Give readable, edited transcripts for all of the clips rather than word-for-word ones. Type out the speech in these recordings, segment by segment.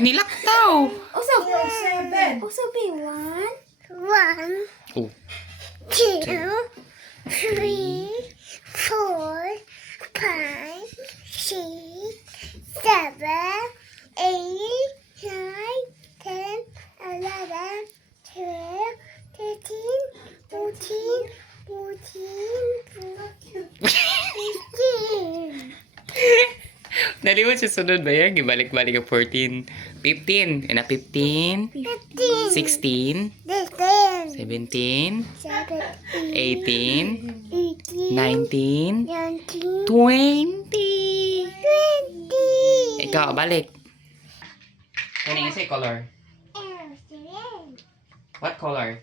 Ay, nilaktaw. Usap. 7. Usap eh. 1. 1. Oh. 2. 3. 4. 5. 6. 7. 8. 9. 10. 11. 12. 13. 14. 15. Dali mo susunod ba yan? Gibalik-balik ang 14. 15. And 15. 16. 17. 18. 19. 20. Ikaw, balik. Ano yung say color? What color?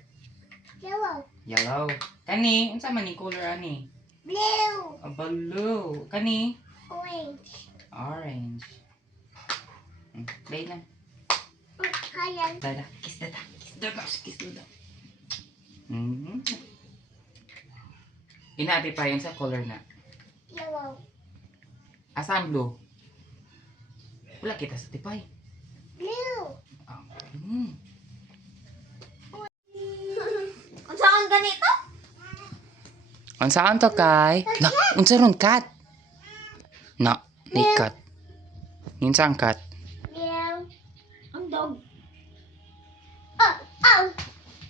Yellow. Yellow. Kani, unsa man ni color ani? Blue. Blue. Kani? Orange. Orange. Play lang. Ayan. Dada. Kiss dada. Kiss dada. Kiss dada. Inati pa yun sa color na. Yellow. Asa ang blue? Wala kita sa tipay. Blue. Unsa kang ganito? Unsa ang to kay? Na, unsa ron cat? Na, ni cat. Unsa ang cat? Blue. Ang dog. Oh. Oh.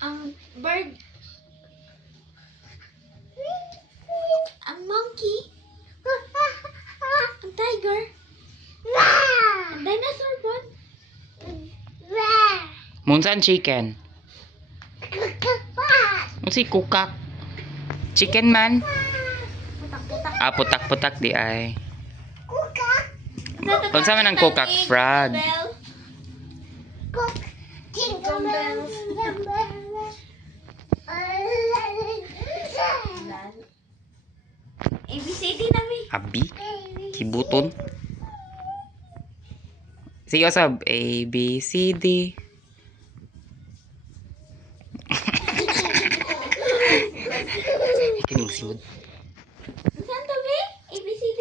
Ang bird. Ang monkey. Ang tiger. Ang dinosaur bot. Munsa ang chicken? Unsa kukak? Chicken man? Putak-putak. Ah, putak-putak di ay. Kukak. Unsa man ang kukak? Frog. Bell. Cook. Jingle bell. Jingle bell. ABCD na mi. Abi? Kibuton? Sige, usab. A, B, C, D. Kining simod. Saan to mi? ABCD?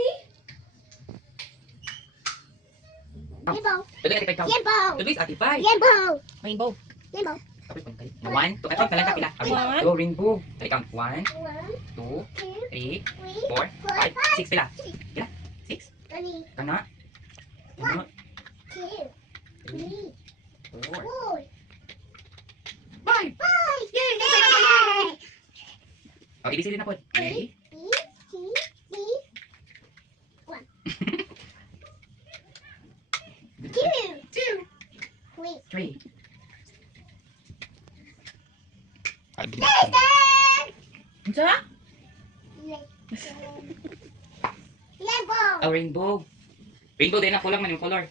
Rainbow. Tuloy ati kay Rainbow. Tuloy sa ati pay. Rainbow. Rainbow. Rainbow. Tapos pang kali. 1, 2, ay kalang kapila. One. Go rainbow. Tali count. 1, 1, 2, 2, 3, 3, 4, 5, 6 pila. Pila? 6. 3, Kana. Kana. 2, 3, 4. 4, 5. 5. Yay! Yay! Oh, ibig na po. A, B, C, D, 1. 2, 3. 3. Ay, Unsa? Rainbow. Oh, rainbow. Rainbow din na kulang man yung color.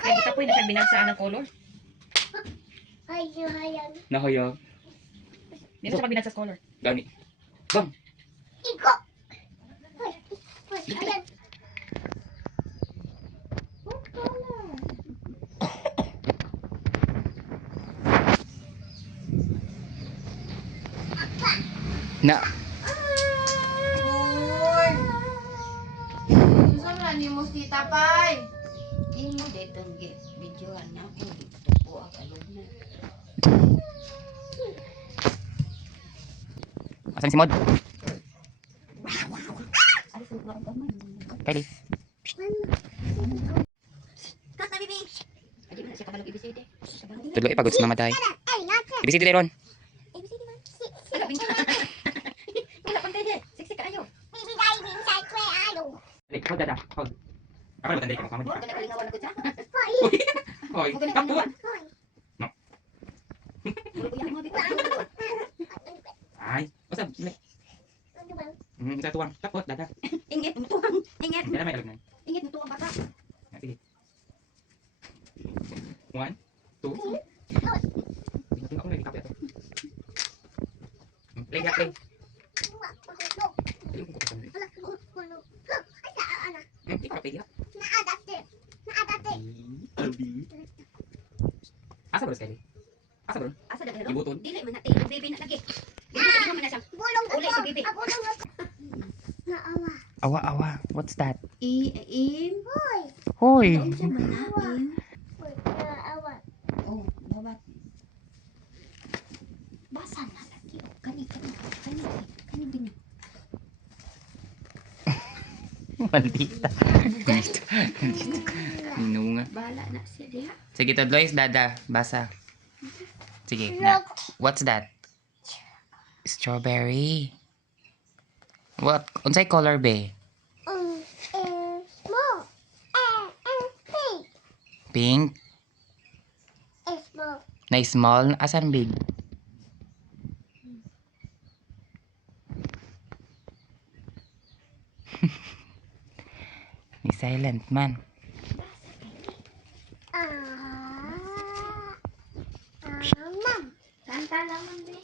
Kaya kita po yung nasa binagsaan ng color. Hayan. Nahayag. Di mo sa pagbinag sa color. Gani. Bang. Iko. Ayan. Na. Uy! Unsa man ni mo tita pay? Imo detong videoan na ko dito po ang alumna. Asan si Mod? Kali. Kat na bibi. Adi man siya kabalog ibiside. Tuloy pagod sa mamatay. Ay, nasa. Ibig si Ron. ABCD man. Wala pinka. Wala pang kaya. Siksik ka ayo. Bibigay din sa kwe alo. Hold dada. Hold. Ako na matanda ka mo. Mo kana kalingawan ko siya. Hoy. Kapo. Puro ko yang mo bitaw. Ay. Usab. Sa tuwang. Tapos dada. Ingit mo tuwang. Ingit. Dada may alagnan. Ingit mo tuwang bata. Sige. 1, 2. Ako na ikaw ito. Play nga play. Ikaw play nga. Asa ba Skelly? Asa ba? Asa da pero? Ibuton. Dili man natin. Baby na lagi. Dili man na siya. Uli si bibi. Naawa. Awa awa. What's that? Im. Hoy. Unsa man na? Im. Naawa. Maldita. Maldita. Minunga. Bala na siya diha. Sige, Todloy, dada. Basa. Sige, na. What's that? Strawberry. What? Unsay color be? Small. Big. Pink? Small. Na small? Asan big? Ni silent man. Mom. Kanta naman be.